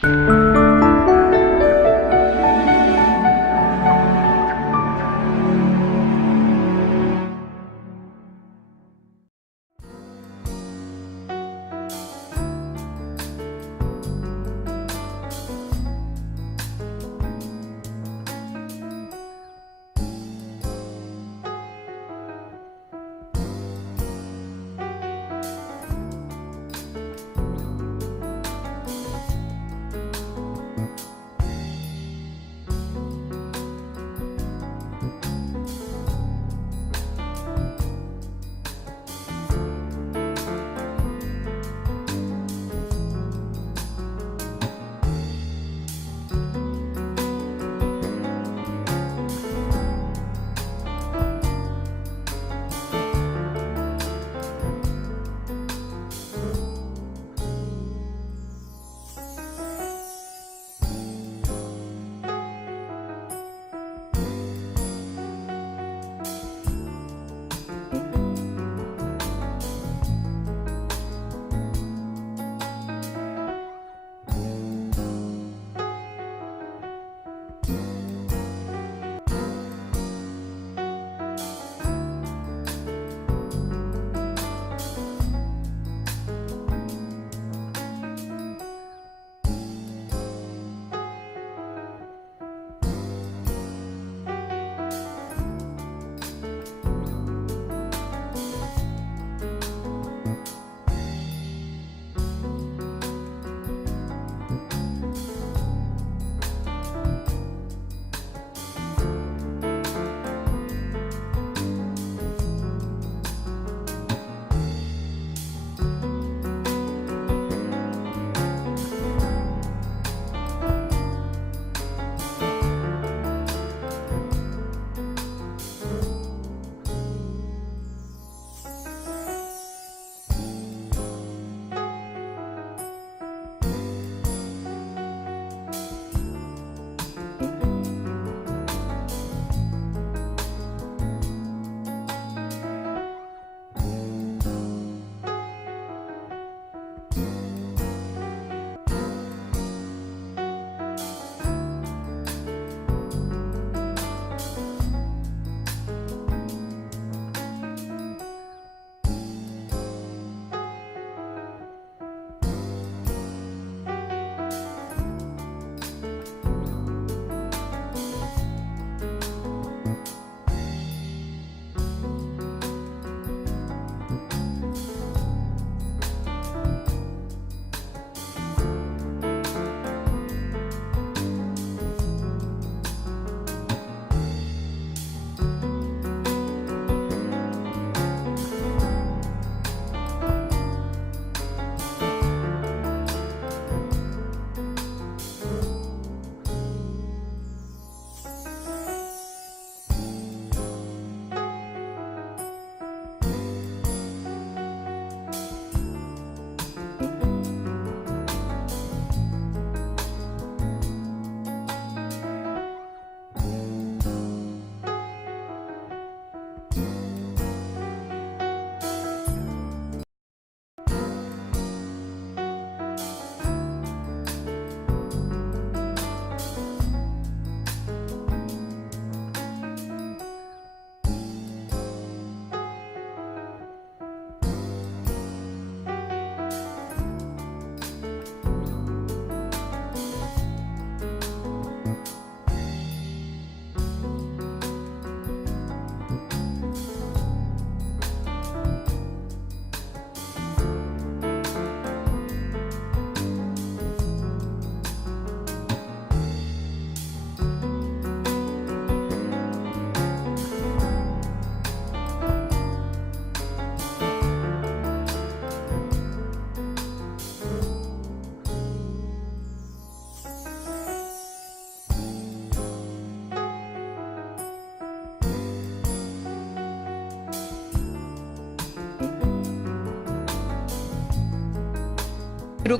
शुरू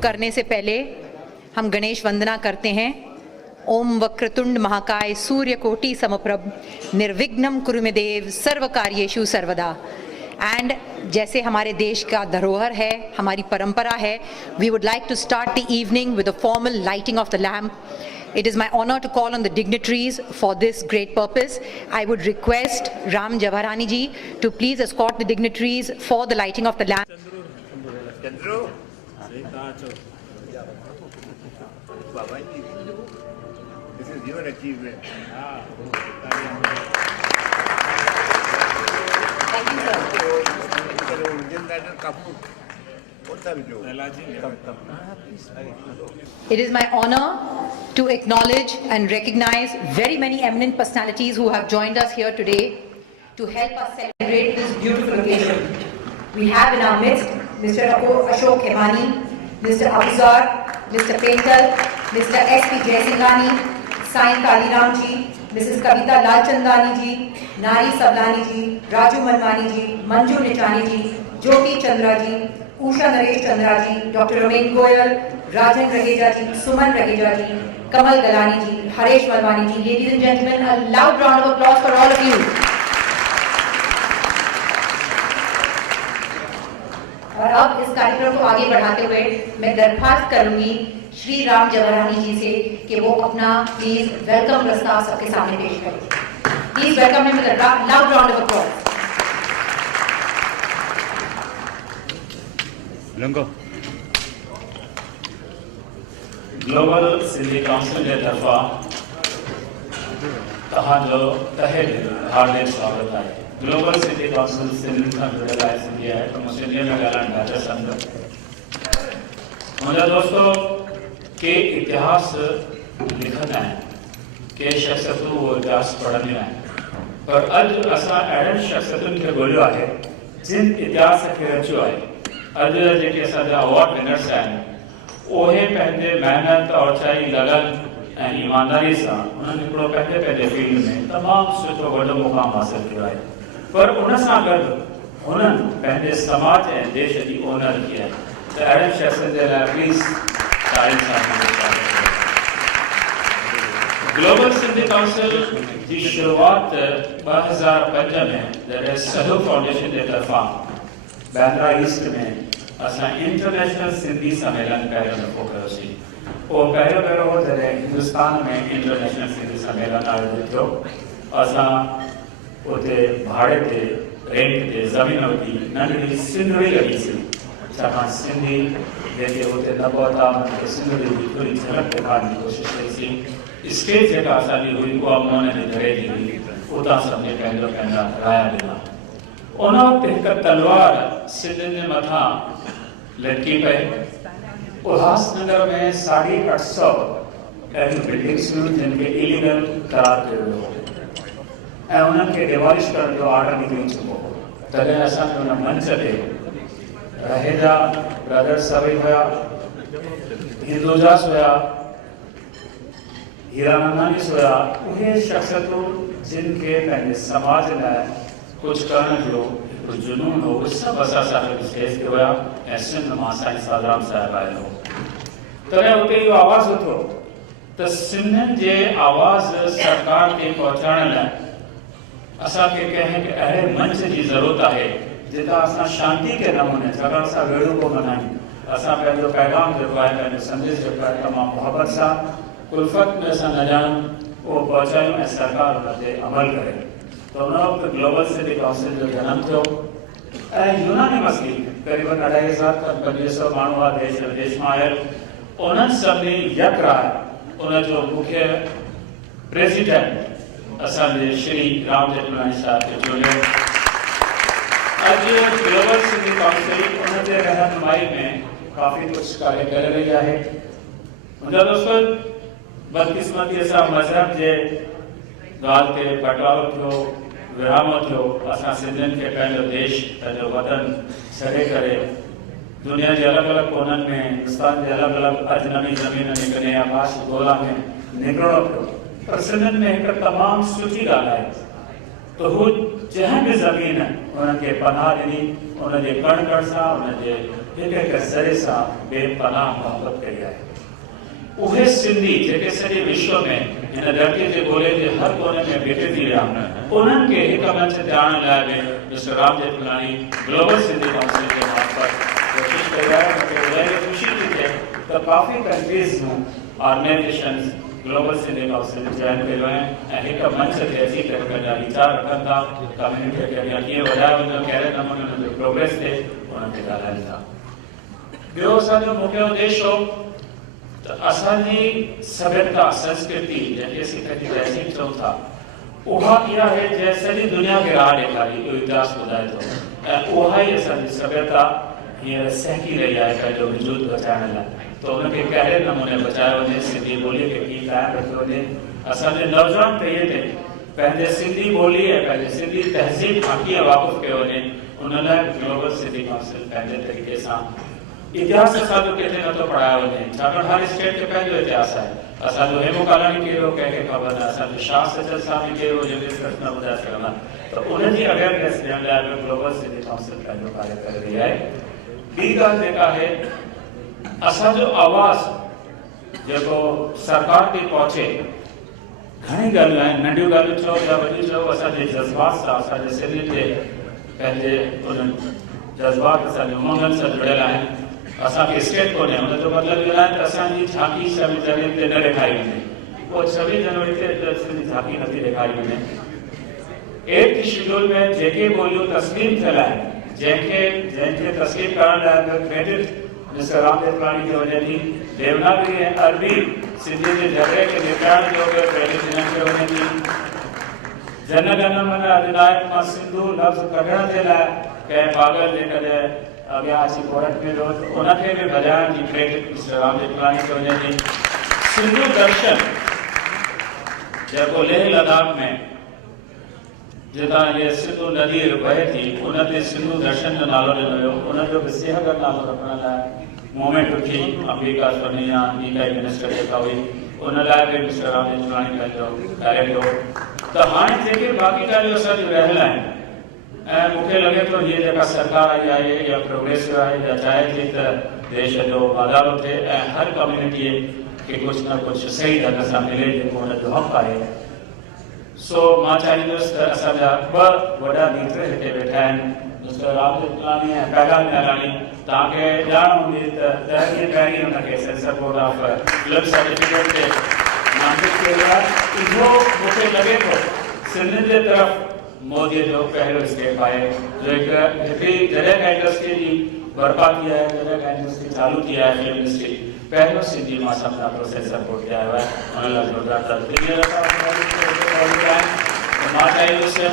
करने से पहले हम गणेश वंदना करते हैं। ओम वक्रतुंड महाकाय सूर्यकोटि समप्रभ निर्विघ्नं कुरु मे देव सर्व कार्येषु सर्वदा। एंड जैसे हमारे देश का धरोहर है, हमारी परंपरा है, we would like to start the evening with a formal lighting of the lamp. It is my honor to call on the dignitaries for this great purpose. I would request Ram Jawharani ji to please escort the dignitaries for the lighting of the lamp. Chandru, this is your achievement. Thank you, sir. It is my honor to acknowledge and recognize very many eminent personalities who have joined us here today to help us celebrate this beautiful occasion. We have in our midst Mr. Ashok Khemani, Mr. Abuzar, Mr. Paintal, Mr. S.P. Jaisinghani, Sai Kaliram ji, Mrs. Kavita Lalchandani ji, Nari Savlani ji, Raju Manmani ji, Manju Nichani ji, Jyoti Chandra ji, Usha Naresh Chandra ji, Dr. Ramen Goyal, Rajan Raheja ji, Suman Raheja ji, Kamal Galani ji, Haresh Malwani ji. Ladies and gentlemen, a loud round of applause for all of you. और अब इस कार्यक्रम को आगे बढ़ाते हुए मैं दरख्वास्त करूंगी श्री राम जवाहरानी जी से कि वो अपना प्लीज वेलकम प्रस्ताव सबके सामने पेश करें। Please welcome him with a loud round of applause. Global Sindhi council जे तरफा तव्हांजो तहे दिल हार्दिक स्वागत है। ग्लोबल सिंधी काउंसिल सिंध खां जुड़ियल आहे, सिंधी आहे, त मूं सिंधीअ में ॻाल्हाइणु ॾाढो पसंदि। मुंहिंजा दोस्तो के इतिहास लिखंदा आहिनि, के शख़्सियतूं उहो इतिहास पढ़ंदियूं आहिनि, पर अॼु असां अहिड़नि शख़्सियतुनि खे ॻोल्हियो आहे जिन इतिहास खे रचियो आहे। अॼु जेके असांजा अवॉर्ड विनर्स आहिनि उहे पंहिंजे महिनत और चाही लगन ऐं ईमानदारी सां उन्हनि हिकिड़ो पंहिंजे फील्ड में तमामु सुठो वॾो मुक़ाम हासिल कयो आहे, पर उन सां गॾु उन्हनि पंहिंजे समाज ऐं देश जी ओनर की आहे। त अहिड़नि शख़्सनि जे लाइ प्लीज़ तारीफ़ सां ग्लोबल सिंधी काउंसिल जी शुरूआति 2005 में जॾहिं सधू फाउंडेशन जे तरफ़ां बैंड्रा ईस्ट में असां इंटरनेशनल सिंधी सम्मेलन पहिरियों दफ़ो कयोसीं। उहो पहिरियों भेरो हो जॾहिं हिंदुस्तान में इंटरनेशनल सिंधी सम्मेलन आयोजित थियो। असां उते भाड़े ते रेंट ते ज़मीन वठी नंढड़ी सिंधड़ी लॻीसीं, छाकाणि सिंधी जेके उते न पहुता उन्हनि खे सिंधड़ी जी थोरी झलक ॾेखारण जी कोशिशि कईसीं। स्टेज जेका असांजी हुई उहा मोन जे दरे जी हुई, उतां सभिनी पंहिंजा राया ॾिना। उन वक़्तु हिकु तलवार सिंधियुनि जे मथां लटकी पई। उल्हासनगर में 850 अहिड़ियूं बिल्डिंग्स हुयूं जिन खे इलीगल करार कयो वियो ऐं उन्हनि खे डिमोलिश करण जो ऑर्डर निकिरी चुको हो। तॾहिं असांखे हुन मंच ते रहेजा ब्रदर्स सभई हुया, हिंदूजास हुया, हीरानंदानीस हुया, उहे शख़्सियतूं जिन खे पंहिंजे समाज लाइ कुछ करण जो जुनून हो, सभु असां सां स्टेज ते हुया ऐं सिंध मां साईं साधराम साहिबु आयो हो। तॾहिं उते इहो आवाज़ उथो त सिंधियुनि जे आवाज़ सरकार ते पहुचाइण लाइ असांखे कंहिं अहिड़े मंच जी ज़रूरत आहे जितां असां शांती के नमूने, छाकाणि असां वेड़ो को मल्हायूं, असां पंहिंजो पैगाम जेको आहे, पंहिंजो संदेश जेको आहे तमामु मुहबत सां उल्फत में असां न ॼाणूं उहो पहुचायूं ऐं सरकार उन ते अमल करे। तो उन वक़्तु ग्लोबल सिटी काउंसिल जो जनम थियो ऐं यूनानिमसली क़रीबन 2500 खां 2500 माण्हू आहे देश विदेश मां आयल। उन्हनि सभिनी यकराय उनजो मुख्य प्रेसिडेंट असांजे श्री राम जेठमलानी साहिब खे चूंडियो। अॼु ग्लोबल सिटी काउंसिल उन जे रहनुमाई में काफ़ी कुझु कार्य करे रही आहे। मुंहिंजा दोस्तो, बदकिस्मतीअ सां मज़हब जे ॻाल्हि ते बंटवारो थियो, विरामो थियो। असां सिंधियुनि खे पंहिंजो देश, पंहिंजो वतन छॾे करे दुनिया जे अलॻि अलॻि कोननि में, हिंदुस्तान जे अलॻि अलॻि अजनबी ज़मीन में, कॾहिं आकाश गोला में निकिरणो पियो। पर सिंधियुनि में हिकु तमामु सुठी ॻाल्हि आहे त हू जंहिं बि ज़मीन उन्हनि खे पनाह ॾिनी, उनजे कण कण सां, उनजे हिकु हिकु ज़रे सां बेपनाह मोहबत कई आहे। उहे सिंधी जेके सॼे विश्व में हिन धरतीअ जे ॻोल्हे जे हर कोने में बीठे थी विया उन्हनि खे हिक मंच ते आणण लाइ बि mister Ram Jethmalani global Sindhi council जे मार्फत कोशिश करे आहे। मूंखे ॿुधाए ख़ुशी थी थिए त काफ़ी कंट्रीज़ जूं organisations global Sindhi council join कयो आहे ऐं हिक मंच ते अची करे पंहिंजा वीचार रखनि था, कम्युनिटी खे अॻियां कीअं वधाए वञो, कहिड़े नमूने उन्हनि जो प्रोग्रेस थिए, उन्हनि खे ॻाल्हाइनि था। ॿियो असांजो मुख्य उद्देश्य हो त असांजी सभ्यता संस्कृति जंहिंखे असीं पंहिंजी तहज़ीब चऊं था, उहा इहा आहे जंहिं सॼी दुनिया खे राह ॾेखारी, इहो इतिहास ॿुधाए थो ऐं उहा ई असांजी सभ्यता हींअर सहकी रही आहे पंहिंजो वजूद बचाइण लाइ। त उनखे कहिड़े नमूने बचायो वञे, सिंधी ॿोलीअ खे कीअं क़ाइमु रखियो वञे, असांजे नौजवान पीढ़ीअ खे पंहिंजे सिंधी ॿोली ऐं पंहिंजे सिंधी तहज़ीब खां कीअं वाक़ुफ़ु कयो वञे, उन लाइ ग्लोबल सिंधी काउंसिल पंहिंजे तरीक़े सां इतिहास असांजो किथे नथो पढ़ायो वञे, छाकाणि हर स्टेट खे पंहिंजो इतिहास आहे। असांजो हेमू कालाणी कहिड़ो कंहिंखे ख़बर न, असांजो शाह सचल साहब कहिड़ो जंहिंखे सिर्फ़ु न ॿुधाए सघंदा, त उनजी अवेयरनेस ॾियण लाइ बि ग्लोबल सिंधी काउंसिल पंहिंजो कार्य करे रही आहे। ॿी ॻाल्हि जेका आहे, असांजो आवाज़ जेको सरकार ताईं पहुचे, घणी ॻाल्हियूं आहिनि, नंढियूं ॻाल्हियूं चओ या वॾियूं चओ, असांजे जज़्बात सां असांजे सिंधियुनि जे पंहिंजे उन्हनि जज़्बात असांजे उमंगनि सां जुड़ियल आहिनि। असांखे स्टेट कोन्हे, हुनजो मतिलबु इहो आहे त असांजी झांकी सभु जॻह ते न ॾेखारी वञे, उहो 26 जनवरी ते असांजी झांकी नथी ॾेखारी वञे। 8th शेड्यूल में जेके ॿोलियूं तस्लीम थियल आहिनि, जंहिंखे तस्लीम करण लाइ क्रेडिट मिस्टर राम जेठमलानी खे वञे थी, देवनागरी ऐं अरबी सिंधी जे झगड़े खे निपटाइण जो बि क्रेडिट हिननि खे वञे थी। जन गण मन अधिनायक मां सिंधू लफ़्ज़ कढण जे लाइ कंहिं पागल जेकॾहिं अॻियां अची कोर्ट में वियो त उनखे बि भॼाइण जी क्रेडिट मिस्टर राम जेठमलानी खे वञे थी। सिंधु दर्शन जेको लेह लद्दाख में जितां इहे सिंधु नदी वहे थी, उन ते सिंधु दर्शन जो नालो ॾिनो वियो, उनजो बि सिहगढ़ नालो रखण लाइ मूवमेंट उथी, अंबिका सोनिया ॿी काई मिनिस्टर जेका हुई, उन लाइ बि मिस्टर राम जेठमलानी पंहिंजो कार्य कयो। त हाणे जेके बाक़ी ॻाल्हियूं असांजूं रहियल आहिनि, ऐं मूंखे लॻे थो हीअ जेका सरकार आई आहे या प्रोग्रेसिव आहे या चाहे थी त देश जो वाधारो थिए ऐं हर कम्युनिटीअ खे कुझु न कुझु सही ढंग सां मिले जेको हुनजो हक़ आहे। सो मां चाहींदुसि त असांजा 2 वॾा लीडर हिते वेठा आहिनि, मिस्टर राम जेठमलानी ऐं कैलाश निहलानी। तव्हांखे ॼाण हूंदी त 10 ॾींहं पहिरीं हुनखे sensor board of film certificate ते नामित कयो आहे। इहो मूंखे लॻे थो सिंधियुनि जे तरफ़ मोदीअ जो पहिरियों स्टेप आहे, जो हिकिड़ी जॾहिं खां इंडस्ट्री जी बर्पा थी आहे, जॾहिं खां इंडस्ट्री चालू थी आहे, फिल्म इंडस्ट्री पहिरियों सिंधी मां सम्झा थो सेंसर बोर्ड ते आयो आहे। हुन लाइ जोरदार मां चाहींदुसि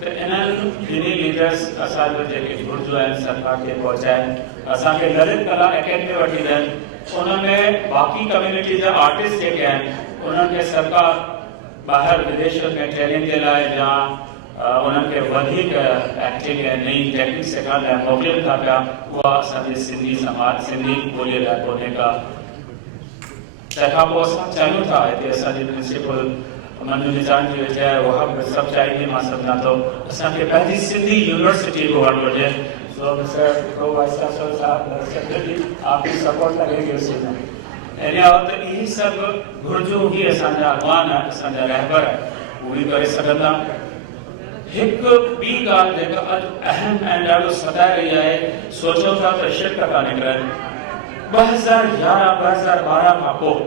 त इन्हनि ॿिन्ही लीडर्स असांजो जेके घुर्जूं आहिनि सरकार खे पहुचाइनि, असांखे ललित कला अकेडमी वठी ॾियनि, उन में बाक़ी कम्युनिटी जा आर्टिस्ट जेके आहिनि उन्हनि खे सरकार ॿाहिरि विदेशनि में ट्रेनिंग जे लाइ या उन्हनि खे वधीक एक्टिंग ऐं नई टेक्निक सेखारण लाइ मोकिलिनि था पिया, उहा असांजे सिंधी समाज सिंधी ॿोलीअ लाइ कोन्हे का। तंहिंखां पोइ असां चाहियूं था, हिते असांजी प्रिंसिपल मंजू निचान जी वेठे आहे, उहा बि सभु चाहींदी, मां सम्झां थो असांखे पंहिंजी सिंधी यूनिवर्सिटी बि वठणु घुरिजे। सो मिस्टर प्रो वाइस चांसलर साहब सेक्रेटरी आपकी सपोर्ट लगेगी उसमें। त इहे सभु घुर्जूं ही असांजा अॻवान असांजा रहबर उहे बि करे सघंदा। हिकु ॿी ॻाल्हि जेका अॼु अहम ऐं ॾाढो सताए रही आहे, सोचूं था त शिरक था निकिरनि। 2011-2012 खां पोइ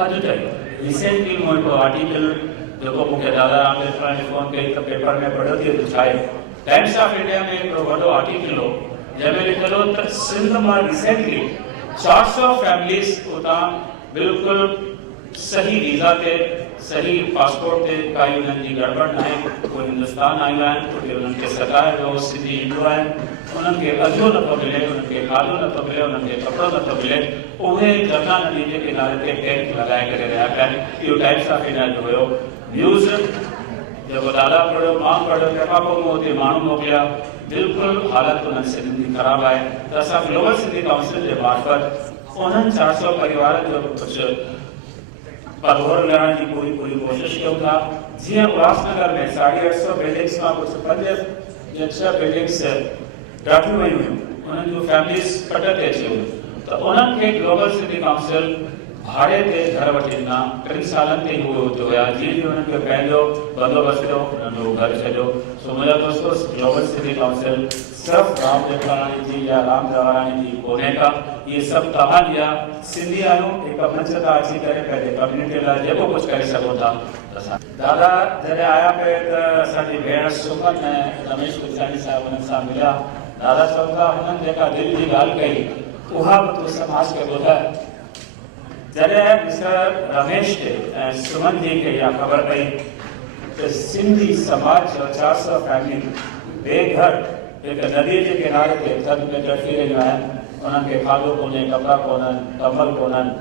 अॼु ताईं रिसेंटली मूं हिकु आर्टिकल जेको मूंखे दादा राम जेठमलानी फ़ोन कई त पेपर में पढ़ियो थी अॼु छा आहे, टाइम्स ऑफ इंडिया में हिकिड़ो वॾो आर्टिकल हो जंहिंमें लिखियलु हो त सिंध मां रिसेंटली 400 फैमिलीज़ उतां बिल्कुलु सही वीज़ा ते सही पासपोर्ट ते काई उन्हनि जी गड़बड़ न आहे, उहे हिंदुस्तान आयूं आहिनि, उते उन्हनि खे सतायो वियो, सिंधी ईंदो आहे, उन्हनि खे अधो नथो मिले, उन्हनि खे खाधो नथो मिले, उन्हनि खे कपिड़ो नथो मिले, उहे गंगा नदी जे किनारे ते टेंट लॻाए करे रहिया पिया आहिनि। इहो टाइम्स ऑफ इंडिया जो हुयो न्यूज़ जेको दादा पढ़ियो, मां पढ़ियो, तंहिंखां पोइ मूं हुते माण्हू मोकिलिया, बिल्कुलु हालत उन्हनि सिंधियुनि जी ख़राबु आहे। त असां ग्लोबल सिंधी काउंसिल जे मार्फत उन्हनि 400 परिवारनि जो कुझु परवड़ लहण की पूरी कोशिश कयूं था। जीअं उल्हासनगर में 850 बिल्डिंग्स में कुछ 5 या 6 बिल्डिंग्स ॾाढियूं वयूं हुयूं, उन्हनि जूं फैमिलीज़ पट ते अची हुयूं, त उन्हनि खे ग्लोबल सिटी काउंसिल भाड़े ते घर वठिना 3 सालनि ते उहो हुते हुया जीअं जीअं उन्हनि खे पंहिंजो बंदोबस्तु थियो उन्हनि उहो घर छॾियो सो मुंहिंजा दोस्तो ग्लोबल सिटी काउंसिल सिर्फ़ु राम जेठमलानी जी या राम जवाहरानी जी कोन्हे का इहे सभु तव्हां जी सिंधी आहियूं हिकु मंच तां अची करे पंहिंजे कम्यूनिटी लाइ जेको कुझु करे सघूं था असां दादा जॾहिं आया पिए त असांजी भेण सुमन ऐं रमेश कुलचानी साहिब हुननि सां मिलिया दादा चवनि था हुननि जेका दिलि जी ॻाल्हि कई उहा बि तूं समाज खे ॿुधाए जॾहिं मिस्टर रमेश खे ऐं सुमन जी खे इहा ख़बर पई त सिंधी समाज जो 400 फैमिली बेघर हिकु नदीअ जे किनारे ते थधि में तड़फी रहियूं आहिनि उन्हनि खे खाधो कोन्हे कपिड़ा कोन्हनि कंबल कोन्हनि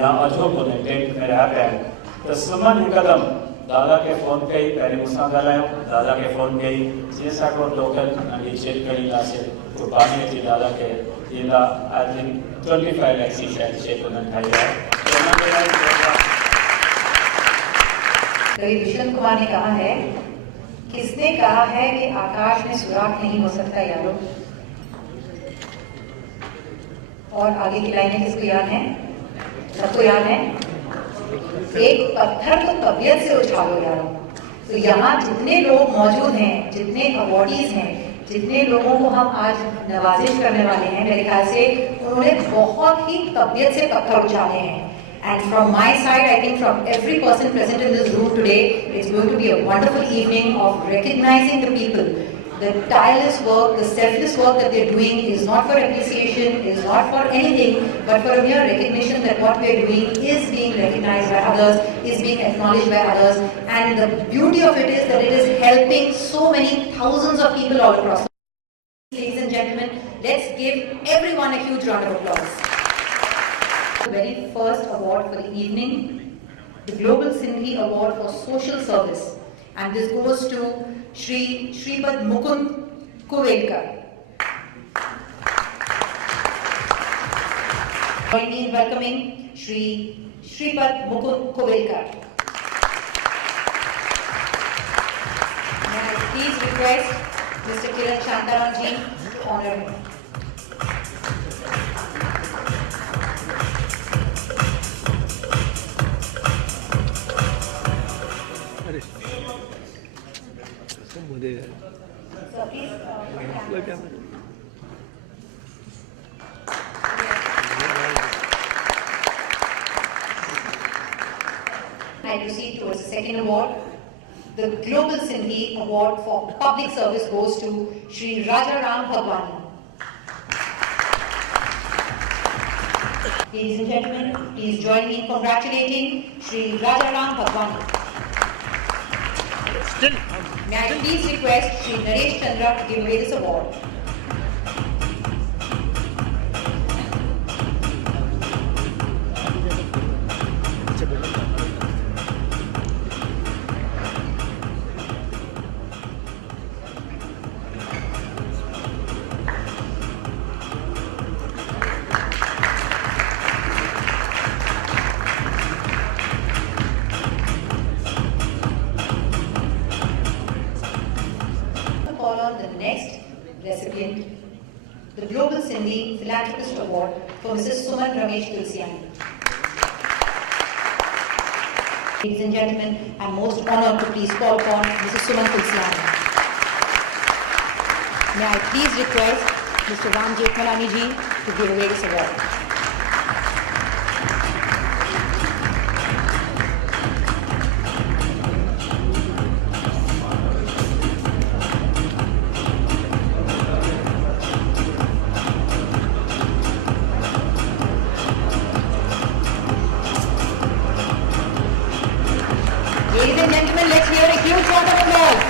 या अझो कोन्हे टेंट में रहिया पिया आहिनि त सुमन हिकदमि दादा खे फ़ोन कई पहिरीं मूंसां ॻाल्हायूं दादा खे फ़ोन कई जीअं सां को टोकन नंढी चेक खणी ईंदासीं कुर्बानी अची दादा खे ॾींदा आई थिंक 25 लाख जी शायदि चेक उन्हनि ठाही आहे कवि विशन कुमार ने कहा है, किसने कहा है कि आकाश में सुराख नहीं हो सकता यारो। और आगे की लाइनें किसको याद है? सबको याद है? एक पत्थर तो तबीयत से उछालो यारो। तो यहाँ जितने लोग मौजूद हैं, जितने अवॉर्डीज हैं, जितने लोगों को हम आज नवाजिश करने वाले हैं, मेरे ख्याल से उन्होंने बहुत ही तबीयत से पत्थर उछाले हैं। And from my side, I think from every person present in this room today, it's going to be a wonderful evening of recognizing the people. The tireless work, the selfless work that they're doing is not for appreciation, is not for anything, but for a mere recognition that what we're doing is being recognized by others, is being acknowledged by others. And the beauty of it is that it is helping so many thousands of people all across the world. Ladies and gentlemen, let's give everyone a huge round of applause. The very first award for the evening, the Global Sindhi Award for Social Service, and this goes to Shripad Mukund Kovelkar. Join me in welcoming Shripad Mukund Kovelkar. May I please request Mr. Kiran Shantaram ji to honor him. So please, I proceed towards the second award. The Global Sindhi Award for Public Service goes to Shri Rajaram Bhagwani. Ladies and gentlemen, please join me in congratulating Shri Rajaram Bhagwani. May I please request Shri Naresh Chandra to give away this award. The next recipient, the Global Sindhi Philanthropist Award for Mrs. Suman Ramesh Tulsiani. Ladies and gentlemen, I am most honored to please call upon Mrs. Suman Tulsiani. May I please request Mr. Ram Jethmalani ji to give away this award. Ladies and gentlemen, let's hear a huge round of applause.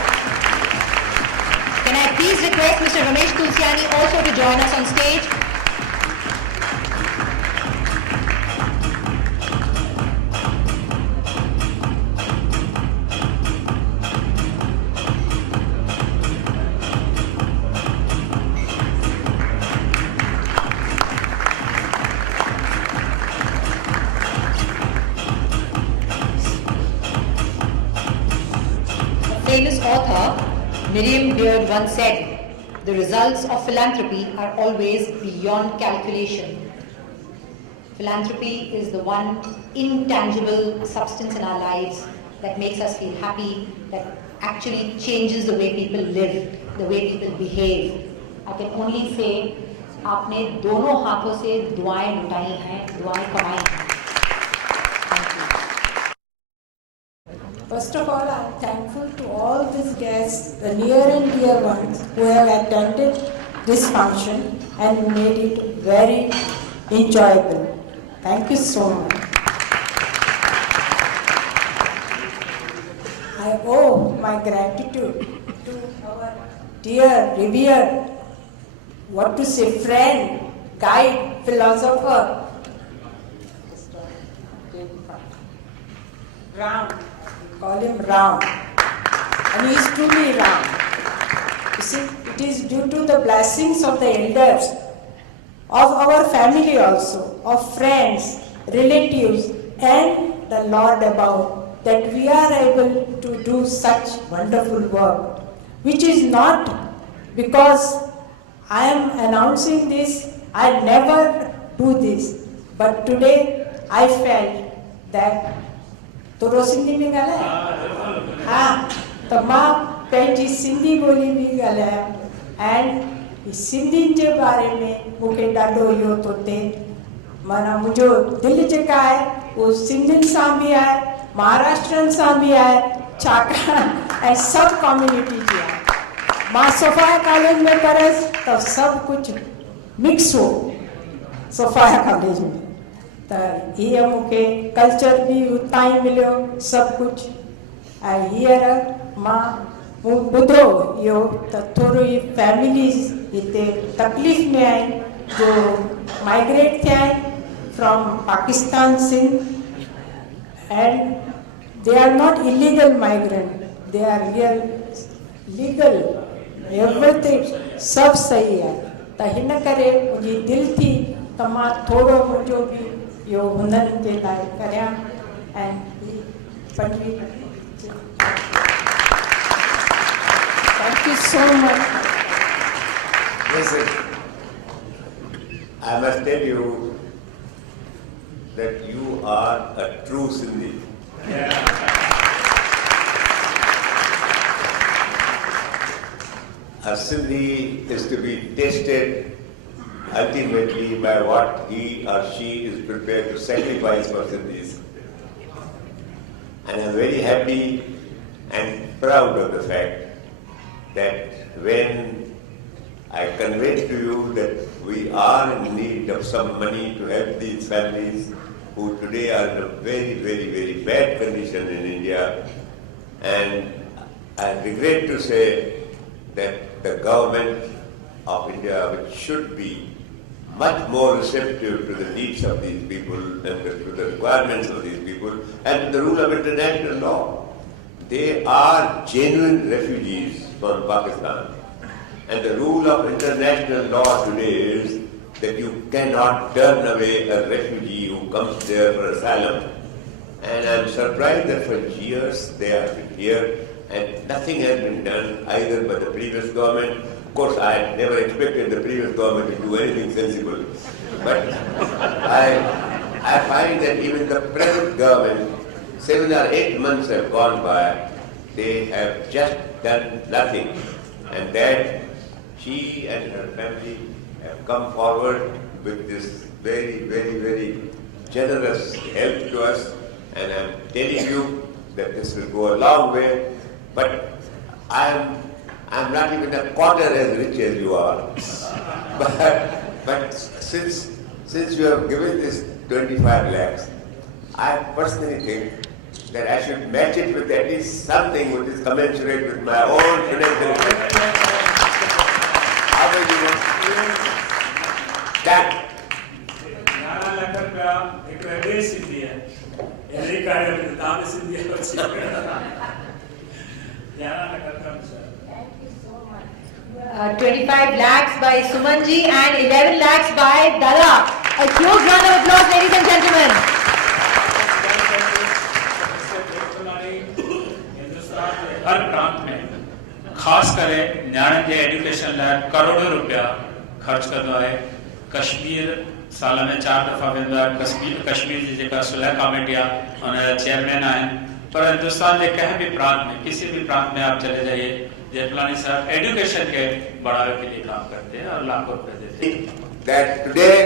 Can I please request Mr. Ramesh Tulsiani also to join us on stage? Famous author Miriam Beard once said, "The results of philanthropy are always beyond calculation." Philanthropy is the one intangible substance in our lives that makes us feel happy, that actually changes the way people live, the way people behave. I can only say, आपने दोनों हाथों से दुआएं लुटाई हैं, दुआएं कमाई हैं. Thank you. First of all, I am thankful to all these guests, the near and dear ones who have attended this function and made it very enjoyable. Thank you so much. I owe my gratitude to our dear, revered, what to say, friend, guide, philosopher, Ram. We call him Ram. And he is truly Ram. You see, it is due to the blessings of the elders, of our family also, of friends, relatives, and the Lord above, that we are able to do such wonderful work, which is not because I am announcing this, I never do this, but today I felt that थोरो सिंधी में ॻाल्हायां? हाँ, त मां पंहिंजी सिंधी ॿोली बि ॻाल्हायां ऐं सिंधियुनि जे बारे में मूंखे ॾाढो इहो थो थिए, माना मुंहिंजो दिलि जेका आहे उहो सिंधियुनि सां बि आहे, महाराष्ट्रनि सां बि आहे, छाकाणि ऐं सभु कम्यूनिटी जी आहे. मां सोफाया कॉलेज में पढ़ियसि त सभु कुझु मिक्स हो सोफाया कॉलेज में, त हीअ मूंखे कल्चर बि उतां ई मिलियो सभु कुझु. ऐं हींअर मां ॿुधो इहो त थोरो ई फैमिलीज़ हिते तकलीफ़ में आहिनि जो माइग्रेट थिया आहिनि from Pakistan Sindh, and they are not illegal migrant, they are real legal, everything सभु सही आहे. त हिन करे मुंहिंजी दिलि थी त मां थोरो मुंहिंजो बि इहो हुननि जे लाइ करियां ऐं Thank you so much. Listen, I must tell you that you are a true Sindhi. A Sindhi is to be tested ultimately by what he or she is prepared to sacrifice for Sindhis. And I'm very happy and proud of the fact that when I conveyed to you that we are in need of some money to help these families who today are in a very, very, very bad condition in India, and I regret to say that the government of India, which should be much more receptive to the needs of these people and to the requirements of these people and to the rule of international law. They are genuine refugees from Pakistan. And the rule of international law today is that you cannot turn away a refugee who comes there for asylum. And I'm surprised that for years they have been here and nothing has been done either by the previous government. Of course, I had never expected the previous government to do anything sensible. But I find that even the present government, 7 or 8 months have gone by, they have just done nothing. And that she and her family have come forward with this very, very, very generous help to us. And I'm telling you that this will go a long way. But I'm not even a quarter as rich as you are. But since you have given this 25 lakhs, I personally think that I should match it with at least something which is commensurate with my own financial interest. How will you want that? Uh, 25 lakhs by Sumanji and 11 lakhs by Dada. A huge round of applause, ladies and gentlemen. हर प्रांत में खास करे न्याणियुनि जे education लाइ करोड़ों रुपया ख़र्च कंदो आहे. कश्मीर साल में 4 दफ़ा वेंदो आहे कश्मीर जी जेका सुलह कमेटी आहे उन चेयरमैन आहिनि। पर हिंदुस्तान के कहीं भी प्रांत में, किसी भी प्रांत में आप चले जाइए, जेठमलानी साहब एजुकेशन के बढ़ावे के लिए काम करते हैं और लाखों रुपए देते हैं। That today,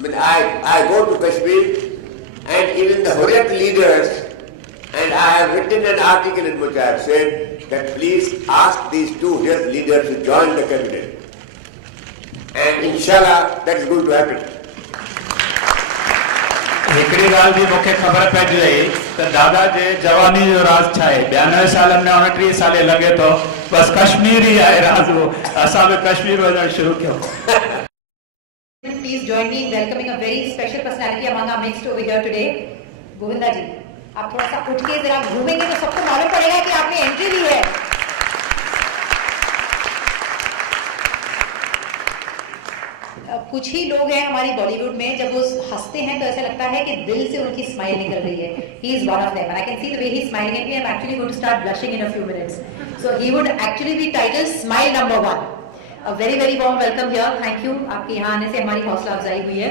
when I go to Kashmir and even the Hurriyat leaders, and I have written an article in which I have said that please ask these two Hurriyat leaders to join the cabinet. And inshallah that is going to happen. हिकिड़ी ॻाल्हि जी मूंखे ख़बर पइजी वई त दादा जे जवानी जो राज छा आहे। 92 सालनि में 29 साल लॻे थो, बस कश्मीर ही आहे राज। वो असां बि कश्मीर वञणु शुरू कयो। Please join me in welcoming a very special personality among our midst over here today, Govinda जी। आप थोड़ा सा उठ के जरा घूमेंगे तो सबको मालूम पड़ेगा कि आपने एंट्री ली है। कुछ ही लोग हैं हमारी बॉलीवुड में, जब वो हंसते हैं तो ऐसा लगता है कि दिल से उनकी स्माइल निकल रही है। He is one of them, and I can see the way he is smiling at me. I'm actually going to start blushing in a few minutes. So he would actually be titled Smile Number 1. A very very warm welcome here. Thank you. आपके यहाँ आने से हमारी हौसला अफजाई हुई है।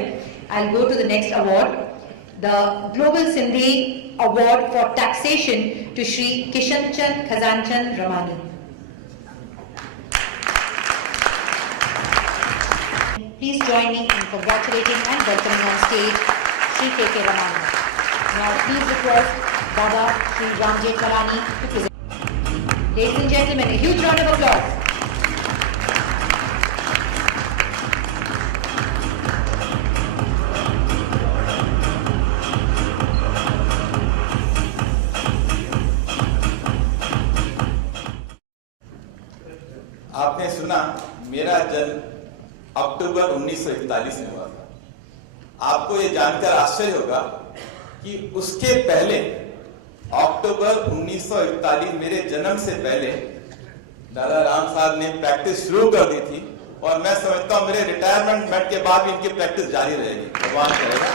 I'll go to the next award, the Global Sindhi Award for Taxation to Shri Kishan Chand Khazanchand Ramani. Please join me in congratulating and welcoming on stage Shri K.K. Ramani. Now please request Dada Shri Ram Jethmalani to present. Ladies and gentlemen, a huge round of applause. आपने सुना मेरा जन्म अक्टूबर 1941 में हुआ था। आपको ये जानकर आश्चर्य होगा कि उसके पहले अक्टूबर 1941 मेरे जन्म से पहले दादा राम साहब ने प्रैक्टिस शुरू कर दी थी, और मैं समझता हूं मेरे रिटायरमेंट के बाद भी इनकी प्रैक्टिस जारी रहेगी, भगवान करेगा।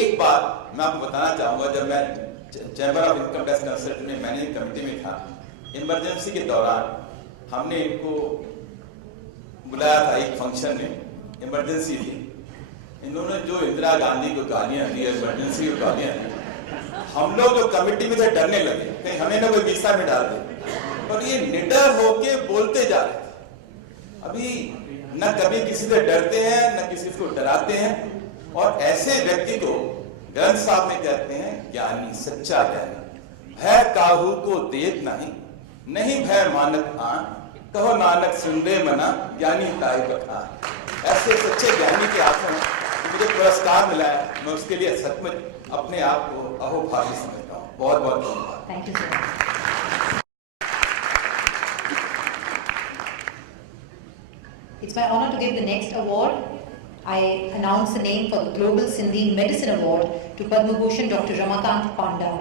एक बात मैं आपको बताना चाहूंगा, जब मैं chamber of income tax consultant में मैनेजिंग कमेटी में था, इमरजेंसी के दौरान हमने इनको बुलाया था एक फंक्शन में, इमरजेंसी थी। इन्होंने जो इंदिरा गांधी को गालियां दी, इमरजेंसी को गालियां दी, हम लोग जो कमेटी में थे डरने लगे कहीं हमें ना कोई वीसा में डाल दे, और ये निडर होके बोलते जा रहे थे। अभी न कभी किसी से डरते हैं न किसी को डराते हैं, और ऐसे व्यक्ति को ग्रंथ साहब में कहते हैं ज्ञानी, सच्चा ज्ञानी। भय काहू को देत नहीं भय मानक आन, कहो नानक सुनदे मना ज्ञानी ताई बखान। ऐसे सच्चे ज्ञानी के हाथों मुझे पुरस्कार मिला है, मैं उसके लिए सचमुच अपने आप को अहोभागी समझता हूँ। बहुत बहुत धन्यवाद। Thank you, sir. It's my honor to give the next award. I announce the name for the Global Sindhi Medicine Award to Padma Bhushan Dr. Ramakant Panda.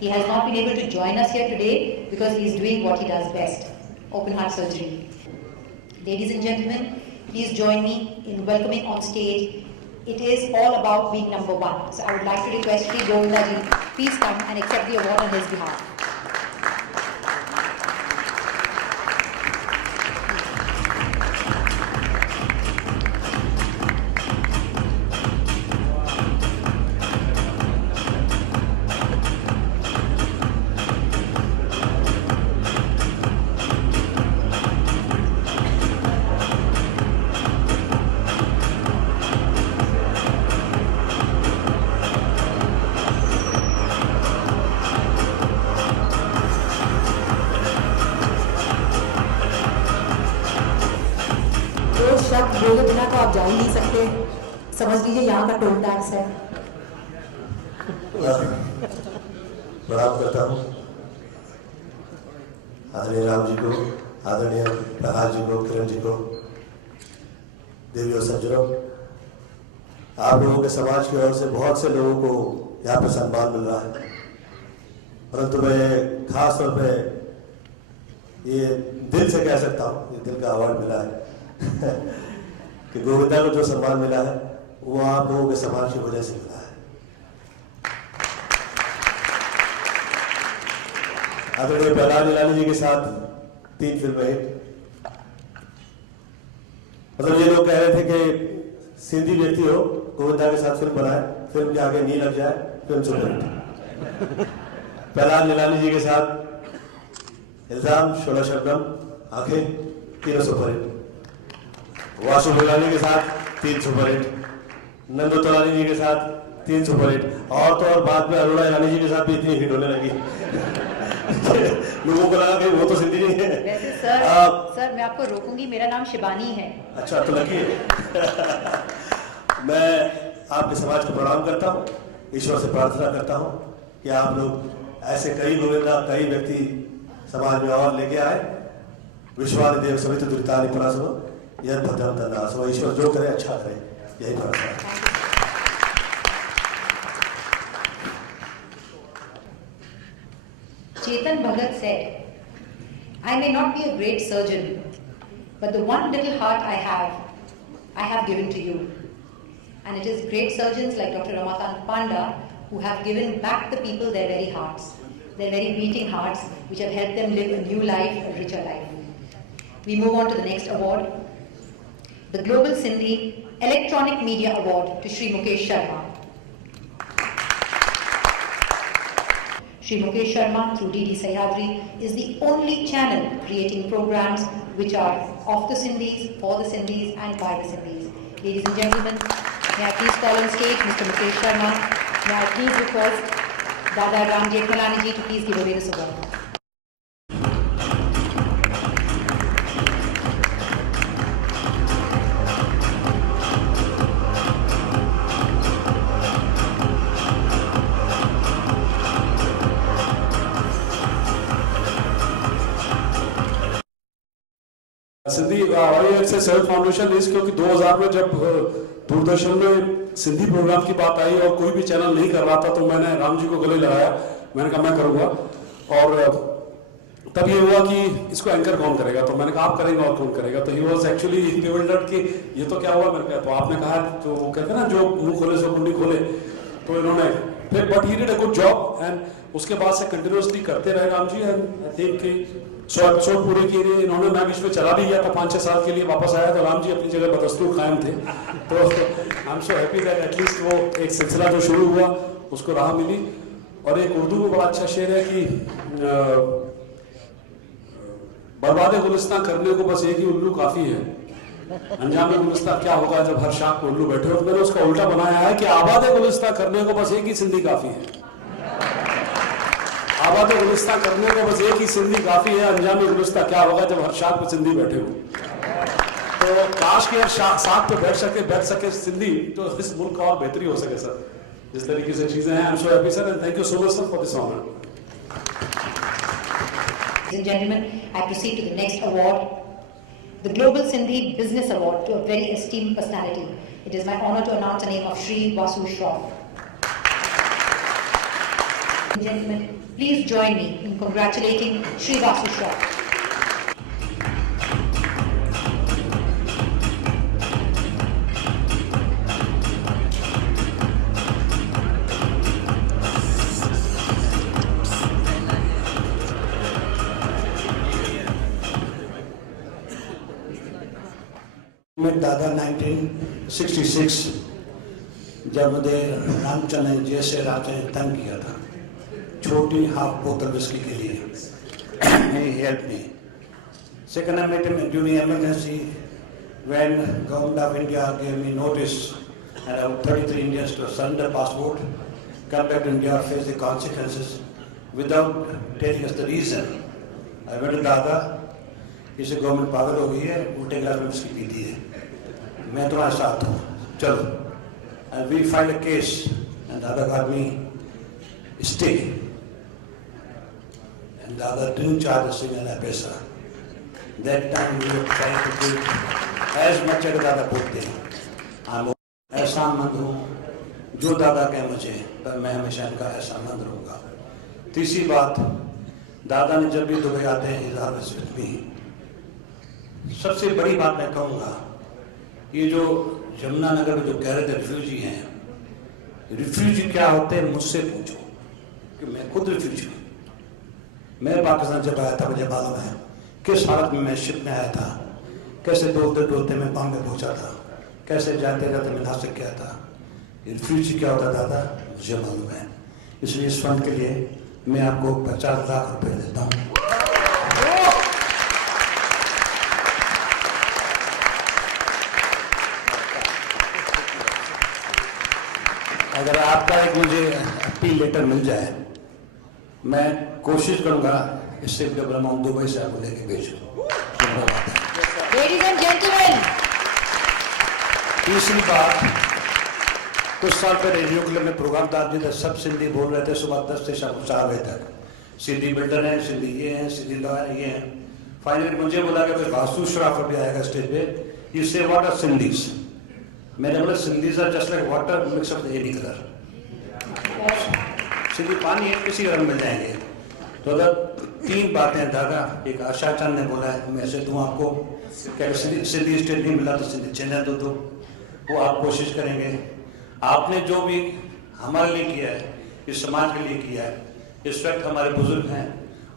He has not been able to join us here today because he is doing what he does best, open heart surgery. Ladies and gentlemen, please join me in welcoming on stage. It is all about being number one. So I would like to request Shri Govinda ji, please come and accept the award on his behalf. शब्द बोले बिना तो आप जा ही नहीं सकते, समझ लीजिए यहाँ का टोल टैक्स है। प्रणाम करता हूँ आदरणीय राम जी को, आदरणीय प्रहार जी को, किरण जी को, देवी और सज्जनों। आप लोगों के समाज की ओर से बहुत से लोगों को यहाँ पर सम्मान मिल रहा है, परंतु मैं खास तौर पे ये दिल से कह सकता हूँ, ये दिल का अवार्ड मिला है कि गोविंदा को जो सम्मान मिला है वो आप लोगों के समाज की वजह से मिला है। आदरणीय प्रहलाद निराला जी के साथ 3 फिल्में हिट, मतलब ये लोग कह रहे थे कि सिंधी व्यक्ति हो, गोविंदा के साथ फिल्म बनाए, फिल्म के आगे नी लग जाए, फिल्म सुपरहिट। पहलाज नीलानी जी के साथ इल्जाम, शोला शबनम, आंखें, तीनों सुपरहिट। वासु बेलानी के साथ 3 सुपरहिट, नंदू तलानी जी के साथ 3 सुपरहिट, और तो और बाद में अरुणा ईरानी जी के साथ भी इतनी हिट होने लगी लोगों को लगा कि वो तो सिंधी नहीं है। वैसे सर मैं आपको रोकूंगी, मेरा नाम शिबानी है। अच्छा, तो लकी है। मैं आपके समाज को प्रणाम करता हूँ, ईश्वर से प्रार्थना करता हूँ कि आप लोग ऐसे कई गोविंदा, कई व्यक्ति समाज में और लेके आए। विश्वानि देव सवित दुरितानि परासव यद भद्रम तन्नासव। ईश्वर जो करे अच्छा करे, यही प्रार्थना है। Chetan Bhagat said, I may not be a great surgeon, but the one little heart I have given to you. And it is great surgeons like Dr. Ramakant Panda who have given back the people their very hearts, their very beating hearts, which have helped them live a new life, a richer life. We move on to the next award, the Global Sindhi Electronic Media Award to Shri Mukesh Sharma. Shri Mukesh Sharma through DD Sahyadri is the only channel creating programs which are of the Sindhis, for the Sindhis and by the Sindhis. Ladies and gentlemen, may I please call on stage Mr. Mukesh Sharma. May I please request Dada Ram Jethmalani ji to please give away this award. Sindhi वाई से self foundation इस, क्योंकि 2000 में जब दूरदर्शन में Sindhi programme की बात आई और कोई भी चैनल नहीं कर रहा था, तो मैंने राम जी को गले लगाया, मैंने कहा मैं करूँगा। और तब ये हुआ कि इसको एंकर कौन करेगा, तो मैंने कहा आप करेंगे और कौन करेगा। तो ही वॉज एक्चुअली बिविल्डर्ड कि ये तो क्या हुआ। मैंने कहा, तो आपने कहा, तो वो कहते हैं ना जो मुंह खोले सो कुंडी खोले, तो इन्होंने फिर but he did a good job. And उसके बाद से कंटिन्यूसली करते रहे Ram ji. And I think कि 100 एपिसोड पूरे किए इन्होंने। मैं बीच में चला भी गया था 5-6 साल के लिए, वापस आया तो राम जी अपनी जगह बदस्तूर कायम थे। तो आई am so happy that at least वो एक सिलसिला जो शुरू हुआ उसको राह मिली। और एक उर्दू में बड़ा अच्छा शेर है कि बर्बाद गुलिस्तां करने को बस एक ही उल्लू काफी है, अंजाम गुलिस्तां क्या होगा जब हर शाख को उल्लू बैठे हो। तो मैंने उसका उल्टा बनाया है कि आबाद गुलिस्तां करने को बस एक ही सिंधी काफी है। आबाद गुलिस्तां करने को बस एक ही सिंधी काफी है, अंजाम गुलिस्तां क्या होगा जब हर शाख पे सिंधी बैठे हो। तो काश के हर शाख पे बैठ सके सिंधी, तो इस मुल्क का और बेहतरी हो सके सर। इस तरीके से चीजें हैं। I am so happy sir, and thank you so much sir for this honour. Ladies and gentlemen, I proceed to the next award, the Global Sindhi Business Award to a very esteemed personality. It is my honor to announce the name of Shri Vasu Shroff. Ladies and gentlemen, please join me in congratulating Shri Vasu Shroff. में दादा 1966 जब मुझे रामचंद्र जैसे राजा ने तंग किया था छोटी हाफ बोतल विस्की के लिए, he helped me. Second I met him during emergency when government of India gave me notice and I would 33 Indians to surrender passport, come back to India, face the consequences without telling us the reason. I went to Dada, इसे government पागल हो गई है, उल्टे गिलास में whisky पीती है, मैं तुम्हारे साथ हूँ, चलो। And we filed a case and Dada got me stay. And Dada didn't charge a single paisa. That time we were trying to do as much as Dada बोलते हैं। I'm एहसानमंद हूँ, जो दादा कहे मुझे, पर मैं हमेशा इनका एहसानमंद रहूँगा। तीसरी बात, दादा ने जब भी दुबई आते हैं इज़हार रिस्पेक्ट में, सबसे बड़ी बात मैं कहूँगा, ये जो यमुनानगर में जो कह रहे थे रिफ्यूजी हैं, रिफ्यूजी क्या होते हैं मुझसे पूछो, कि मैं खुद रिफ्यूजी हूँ। मैं पाकिस्तान जब आया था मुझे मालूम है किस हालत में मैं शिप में आया था। कैसे डोलते डोलते मैं बॉम्बे पहुंचा था, कैसे जाते जाते मैं नासिक गया था। इन फ्यूचर क्या होता दादा मुझे मालूम है, इसलिए इस फंड के लिए मैं आपको 50 लाख रुपए देता हूँ। अगर आपका एक मुझे अपील लेटर मिल जाए, मैं कोशिश करूंगा इससे डबल अमाउंट दुबई से आपको लेके भेजूं। Ladies and gentlemen, तीसरी बात, कुछ साल पहले रेडियो क्लब में प्रोग्राम था जिधर सब सिंधी बोल रहे थे सुबह 10 से शाम 4 बजे तक। सिंधी बिल्डर हैं, सिंधी ये हैं, सिंधी लॉयर ये हैं। फाइनली मुझे बोला कि वासु श्राफ भी आएगा स्टेज पे, यू से व्हाट आर सिंधीज। मैंने बोला Sindhis are just like water mix of any colour. Sindhi पानी है, किसी रंग मिल जाएंगे। तो अगर 3 बातें दादा, एक आशा चंद ने बोला है मैं ऐसे दूँ आपको, क्या सिंधी स्टेज नहीं मिला तो सिंधी चैनल दो, वो आप कोशिश करेंगे। आपने जो भी हमारे लिए किया है, इस समाज के लिए किया है, इस वक्त हमारे बुजुर्ग हैं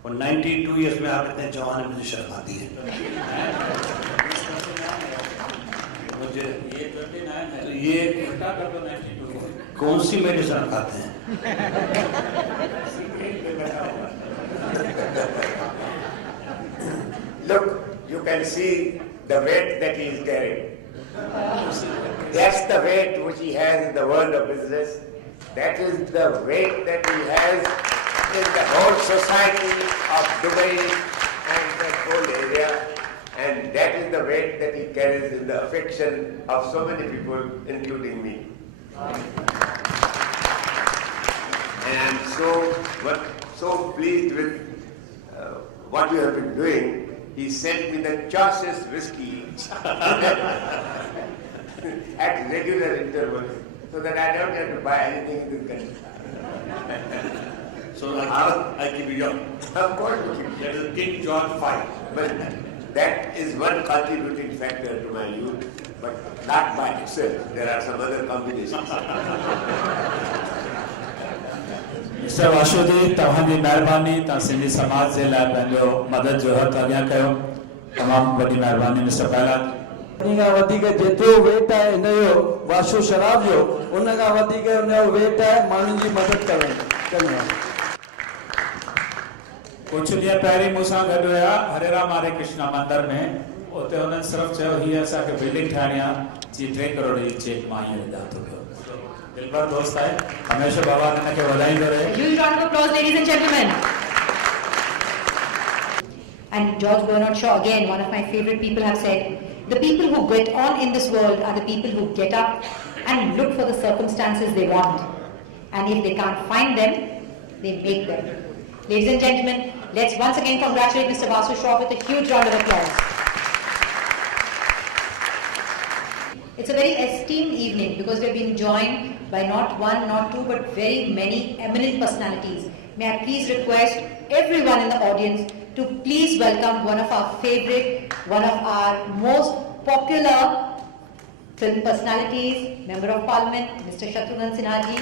और 92 ईयर्स में आप इतने जवान हैं, मुझे शर्म आती है। मुझे ये 29 है, तो ये कौन सी मेडिसिन खाते हैं? Look, you can see the weight that he is carrying. That's the weight which he has in the world of business. That is the weight that he has in the whole society of Dubai and that whole area. And that is the weight that he carries in the affection of so many people, including me. And I'm so pleased with what you have been doing. He sent me the choicest whiskey at regular intervals so that I don't have to buy anything in this country. So I keep you young. Of course you keep. That is King George V. But that is one contributing factor to my youth, but not by itself. There are some other combinations. Mister Vasudev, तव्हांजी महिरबानी, तव्हां सिंधी समाज जे लाइ पंहिंजो मदद जो हथ अॻियां कयो, तमामु वॾी महिरबानी। मिस्टर पहलाद, उन खां वधीक जेतिरो वेट आहे हिन जो वासु शराब जो, उन खां वधीक हुन जो वेट आहे माण्हुनि जी मदद करणु। कुझु ॾींहं पहिरीं मूंसां गॾु हुया हरे राम हरे कृष्णा मंदर में, उते हुननि सिर्फ़ु चयो हीअ असांखे बिल्डिंग ठाहिणी आहे, जी 3 करोड़ जी चेक मां हीअं ॾियां थो पियो। दिलबर दोस्त आहे, हमेशा भॻवान हिनखे वधाईंदो रहे। a huge round of applause, ladies and gentlemen. And George Bernard Shaw, again, one of my favorite people, have said, the people who get on in this world are the people who get up and look for the circumstances they want. And if they can't find them, they make them. Ladies and gentlemen, let's once again congratulate Mr. Vasu Shaw with a huge round of applause. It's a very esteemed evening because we've been joined by not one, not two, but very many eminent personalities. May I please request everyone in the audience to please welcome one of our favorite, one of our most popular film personalities, Member of Parliament, Mr. Shatrughan Sinha ji.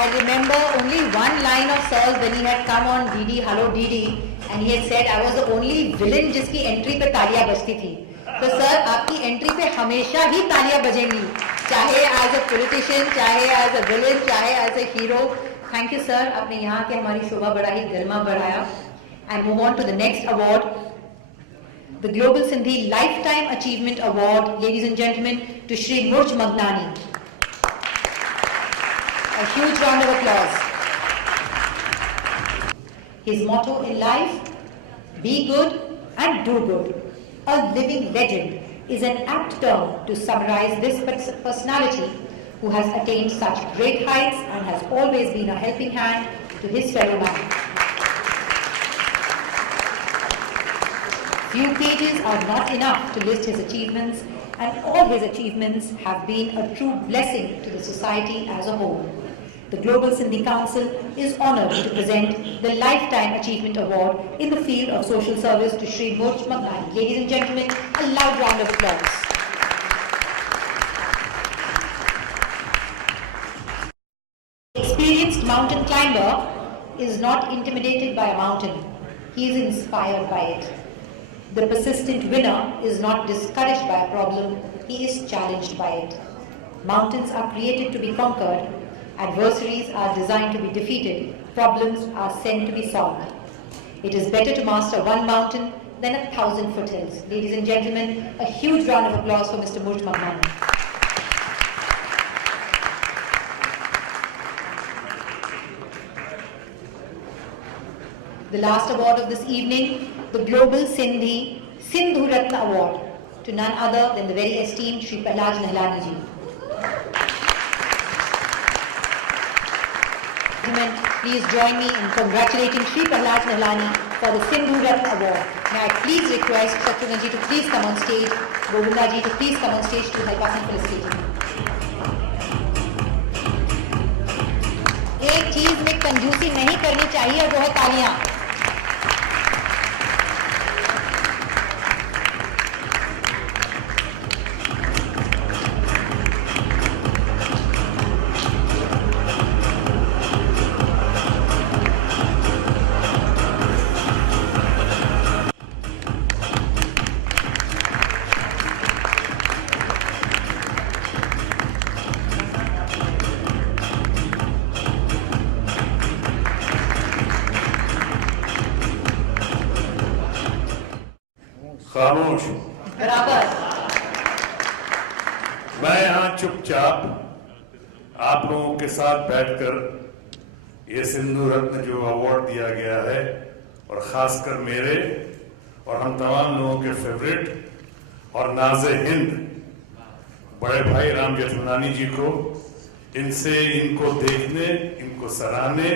I remember only one line of Sir's when he had come on DD, Hello DD, and he had said I was the only villain जिसकी entry पे तालियां बजती थी। तो sir आपकी entry पे हमेशा ही तालियां बजेंगी, चाहे एज अ पॉलिटिशियन, चाहे एज अ विलेन, चाहे as a hero. Thank you sir, आपने यहाँ के हमारी शोभा बढ़ाई, गरिमा बढ़ाया। And move on to the next award, the global Sindhi lifetime achievement award, ladies and gentleman, to Shri Murj Magnani. A huge round of applause. His motto in life, be good and do good. A living legend is an apt term to summarize this personality who has attained such great heights and has always been a helping hand to his fellow man. Few pages are not enough to list his achievements, and all his achievements have been a true blessing to the society as a whole. The Global Sindhi Council is honoured to present the Lifetime Achievement Award in the field of social service to Shri Murj Magnani. Ladies and gentlemen, a loud round of applause. Experienced mountain climber is not intimidated by a mountain, he is inspired by it. The persistent winner is not discouraged by a problem, he is challenged by it. Mountains are created to be conquered, adversaries are designed to be defeated, problems are sent to be solved. It is better to master one mountain than 1,000 foothills. Ladies and gentlemen, a huge round of applause for Mr. Murj Magnani. The last award of this evening, the Global Sindhu Ratna Award, to none other than the very esteemed Shri Prahlad Nihlani ji. Gentlemen, please join me in congratulating Shri Prahlad Nihlani for the Sindhu Ratna Award. May I please request Shatrughan ji to please come on stage, Govinda ji to please come on stage to help us in felicitating. एक चीज में कंजूसी नहीं करनी चाहिए और वो है तालियां. खामोश. बराबर. मैं यहाँ चुपचाप आप लोगों के साथ बैठकर ये सिंधु रत्न जो अवार्ड दिया गया है और खासकर मेरे और हम तमाम लोगों के फेवरेट और नाज़े हिंद बड़े भाई राम जेठमलानी जी को इनको देखने, इनको सराहने,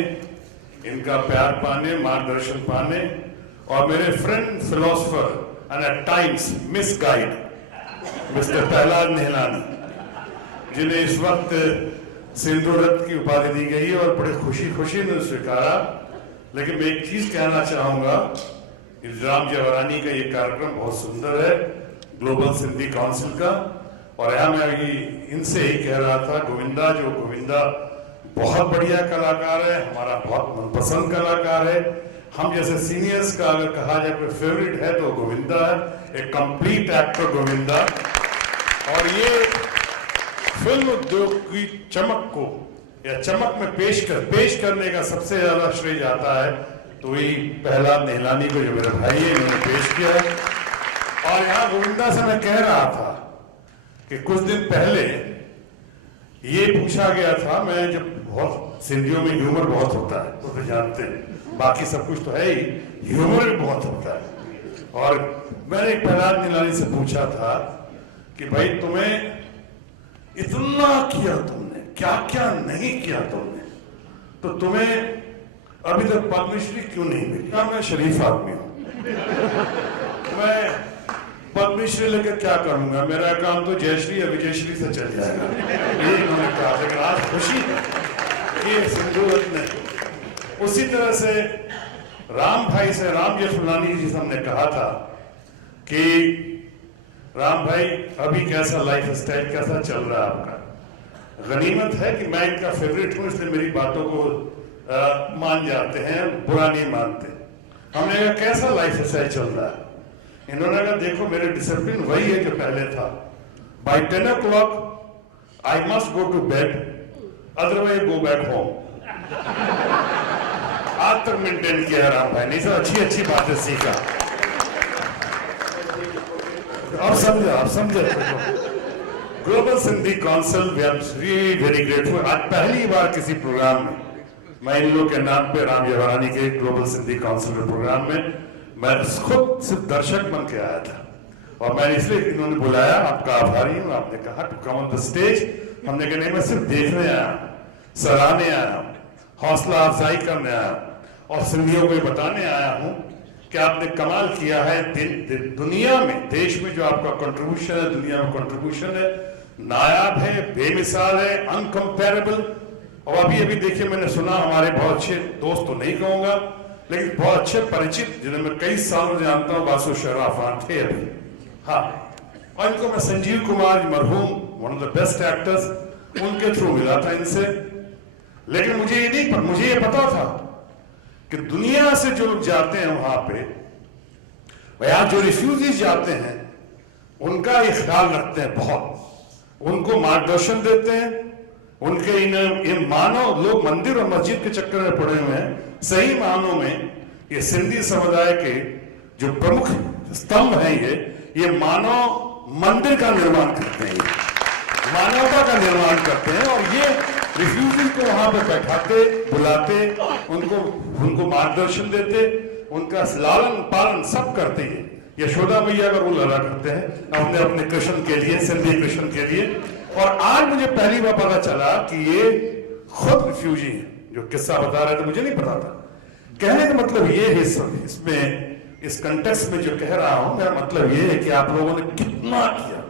इनका प्यार पाने, मार्गदर्शन पाने और मेरे friend philosopher and at times misguide Mr. Prahlad Nihlani जिन्हें इस वक्त सिंधु रत्न की उपाधि दी गई है और बड़े खुशी ने स्वीकारा. लेकिन मैं एक चीज कहना चाहूंगा, राम जेठमलानी का ये कार्यक्रम बहुत सुंदर है, ग्लोबल सिंधी काउंसिल का, और यहाँ मैं इनसे ही कह रहा था, गोविंदा बहुत बढ़िया कलाकार है, हमारा बहुत मनपसंद कलाकार है. हम जैसे सीनियर्स का अगर कहा जाए कोई फेवरेट है तो गोविंदा है, एक कंप्लीट एक्टर गोविंदा. और ये फिल्म उद्योग की चमक को या चमक में पेश करने का सबसे ज्यादा श्रेय जाता है तो वही प्रहलाद निहलानी को, जो मेरे भाई है, इन्होंने पेश किया. और यहाँ गोविंदा से मैं कह रहा था कि कुछ दिन पहले ये पूछा गया था, मैं जब बहुत सिंधियों में ह्यूमर बहुत होता है तो जानते हैं, बाकी सब कुछ तो है ही, ह्यूमर भी बहुत होता है. और मैंने प्रहलाद निहलानी से पूछा था कि भाई तुम्हें इतना किया तुमने, क्या क्या नहीं किया तुमने, तो तुम्हें अभी तक पद्मश्री क्यों नहीं मिली? क्या मैं शरीफ आदमी हूं, मैं पद्मश्री लेकर क्या करूंगा, मेरा काम तो जयश्री या विजयश्री से चल जाएगा, ये इन्होंने कहा. लेकिन आज खुशी है ये सिंधु रत्न. उसी तरह से राम जेठमलानी जी से हमने कहा था कि राम भाई अभी कैसा लाइफ स्टाइल कैसा चल रहा है आपका. गनीमत है कि मैं इनका फेवरेट हूं, इसलिए मेरी बातों को मान जाते हैं, बुरा नहीं मानते. हमने कहा कैसा लाइफ स्टाइल चल रहा है. इन्होंने कहा देखो मेरे डिसिप्लिन वही है जो पहले था. By 10 o'clock I must go to bed, otherwise go back home. आज तक मेंटेन किया राम भाई, नहीं सब अच्छी बातें सीखा. आप समझे. Global Sindhi council, we are really very grateful. आज पहली बार किसी प्रोग्राम में मैं इन लोग के नाम पे राम जेठमलानी के ग्लोबल सिंधी काउंसिल के प्रोग्राम में मैं खुद सिर्फ दर्शक बन के आया था. और मैंने इसलिए इन्होंने बुलाया, आपका आभारी हूं. आपने कहा to come on the stage, हमने कहा नहीं मैं सिर्फ देखने आया, सराहने आया, हौसला अफजाई करने आया और सिंधियों को बताने आया हूं कि आपने कमाल किया है. दुनिया में, देश में जो आपका कंट्रीब्यूशन है, दुनिया में कंट्रीब्यूशन है, नायाब है, बेमिसाल है, अनकंपेरेबल. और अभी देखिए मैंने सुना हमारे बहुत अच्छे दोस्त, तो नहीं कहूंगा लेकिन बहुत अच्छे परिचित, जिन्हें मैं कई सालों से जानता हूँ, बासु शराफान थे अभी. हाँ, और इनको मैं संजीव कुमार मरहूम, one of the best actors, उनके थ्रू मिला था इनसे. लेकिन मुझे ये पता था कि दुनिया से जो लोग जाते हैं वहां पे, यहाँ जो रिफ्यूजीज जाते हैं उनका ये ख्याल रखते हैं बहुत, उनको मार्गदर्शन देते हैं। उनके इन मानव लोग मंदिर और मस्जिद के चक्कर में पड़े हुए हैं। सही मानों में ये सिंधी समुदाय के जो प्रमुख स्तंभ हैं, ये मानव मंदिर का निर्माण करते हैं, मानवता का निर्माण करते हैं। और ये रिफ्यूजी को वहां पे बैठाते, बुलाते, उनको मार्गदर्शन देते, उनका लालन पालन सब करते हैं। यशोदा मैया का रोल अदा करते हैं अपने कृष्ण के लिए, सिंधी कृष्ण के लिए। और आज मुझे पहली बार पता चला कि ये खुद रिफ्यूजी हैं। जो किस्सा बता रहे थे मुझे नहीं पता था। कहने का मतलब ये है, इसमें इस कंटेक्स्ट में जो कह रहा हूं, मेरा मतलब ये है कि आप लोगों ने कितना किया।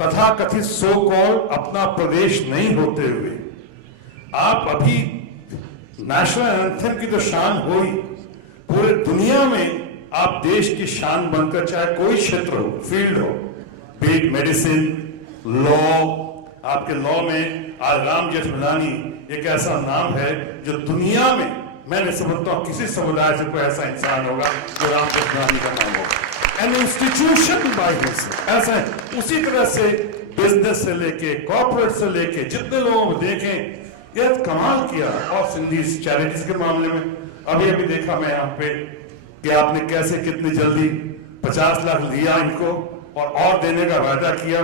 तथा कथित सो कॉल अपना प्रदेश नहीं होते हुए आप अभी नेशनल एंथम की तो शान हो ही, पूरे दुनिया में आप देश की शान बनकर, चाहे कोई क्षेत्र हो, फील्ड हो, बीट मेडिसिन, लॉ, आपके लॉ में आज राम जेठमलानी एक ऐसा नाम है जो दुनिया में, मैंने समझता हूं किसी समुदाय से कोई ऐसा इंसान होगा जो राम जेठमलानी का नाम होगा। एन इंस्टीट्यूशन बाय हिमसेल्फ, ऐसा है। उसी तरह से बिजनेस से लेके, कॉर्पोरेट से लेके, जितने लोगों को देखें, यह कमाल किया। और सिंधी चैरिटीज के मामले में अभी देखा मैं यहाँ पे कि आपने कैसे कितनी जल्दी 50 लाख लिया इनको और देने का वादा किया,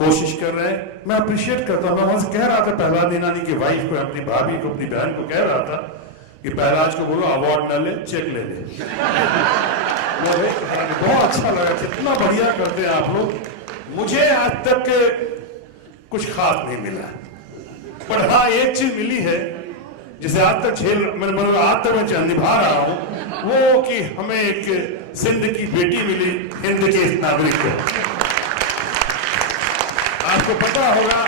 कोशिश कर रहे हैं। मैं अप्रिशिएट करता हूँ। मैं वहां से कह रहा था पहलाज दीनानी की वाइफ को, अपनी भाभी को, अपनी बहन को कह रहा था कि पहलाज को बोलो अवार्ड न ले, चेक ले ले। बहुत अच्छा लगा, कितना बढ़िया करते हैं आप लोग। मुझे आज तक के कुछ खास नहीं मिला, पर हाँ एक चीज मिली है जिसे आज तक आज तक मैं निभा रहा हूं, वो कि हमें एक सिंध की बेटी मिली, हिंद के इस नागरिक को। आपको पता होगा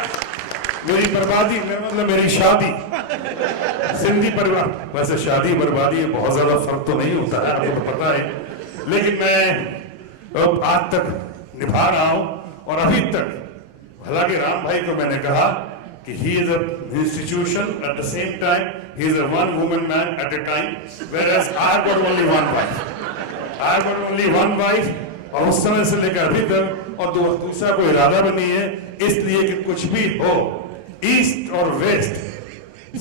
मेरी बर्बादी, मतलब मेरी शादी सिंधी परिवार, वैसे शादी बर्बादी में बहुत ज्यादा फर्क तो नहीं होता है, आपको तो पता है, लेकिन मैं आज तक निभा रहा हूं। और अभी तक, हालांकि राम भाई को मैंने कहा कि he is an institution, at the same time he is a one woman man at a time, whereas I have got only one wife. I have got only one wife, और उस समय से लेकर अभी तक, और दूसरा कोई इरादा भी नहीं है, इसलिए कि कुछ भी हो, ईस्ट और west,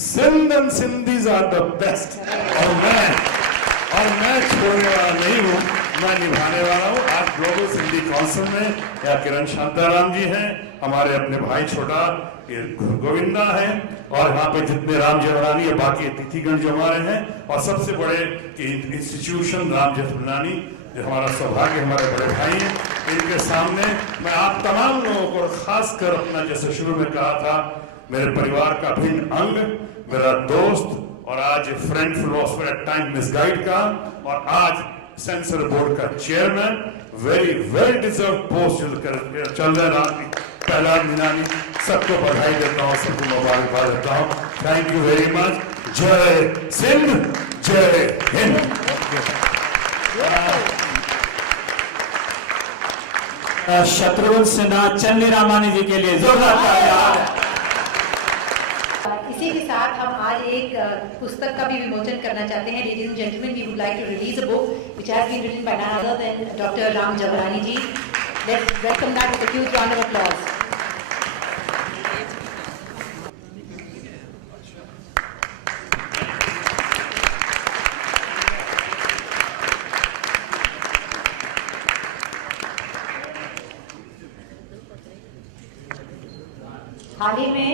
Sindh and Sindhis are the best. और मैं छोड़ने वाला नहीं हूं, मैं निभाने वाला हूं। आज ग्लोबल सिंधी काउंसिल में या किरण शांताराम जी हैं, हमारे अपने भाई छोटा गोविंदा है, और यहाँ पे जितने राम जेठमलानी या बाकी अतिथिगण जो हमारे हैं, और सबसे बड़े इंस्टीट्यूशन राम जेठमलानी, जो हमारा सौभाग्य, हमारे बड़े भाई हैं, इनके सामने मैं आप तमाम लोगों को, खासकर अपना, जैसे शुरू में कहा था, मेरे परिवार का भिन्न अंग, मेरा दोस्त, और आज friend philosopher at time misguide का, और आज सेंसर बोर्ड का chairman, very well deserve post चल रहा है पहलाज दीनानी, सबको बधाई देता हूँ, सबको मुबारकबाद देता हूँ। Thank you very much. जय सिंध, जय हिंद। शत्रुघ्न सिन्हा चन्नी रामानी जी के लिए जोरदार तालियां। इसी के साथ हम आज एक पुस्तक का भी विमोचन करना चाहते हैं। Ladies and gentlemen, we would like to release a book which has been written by none other than Dr. Ram Jabarani ji. Let's welcome that with a huge round of applause. हाल ही में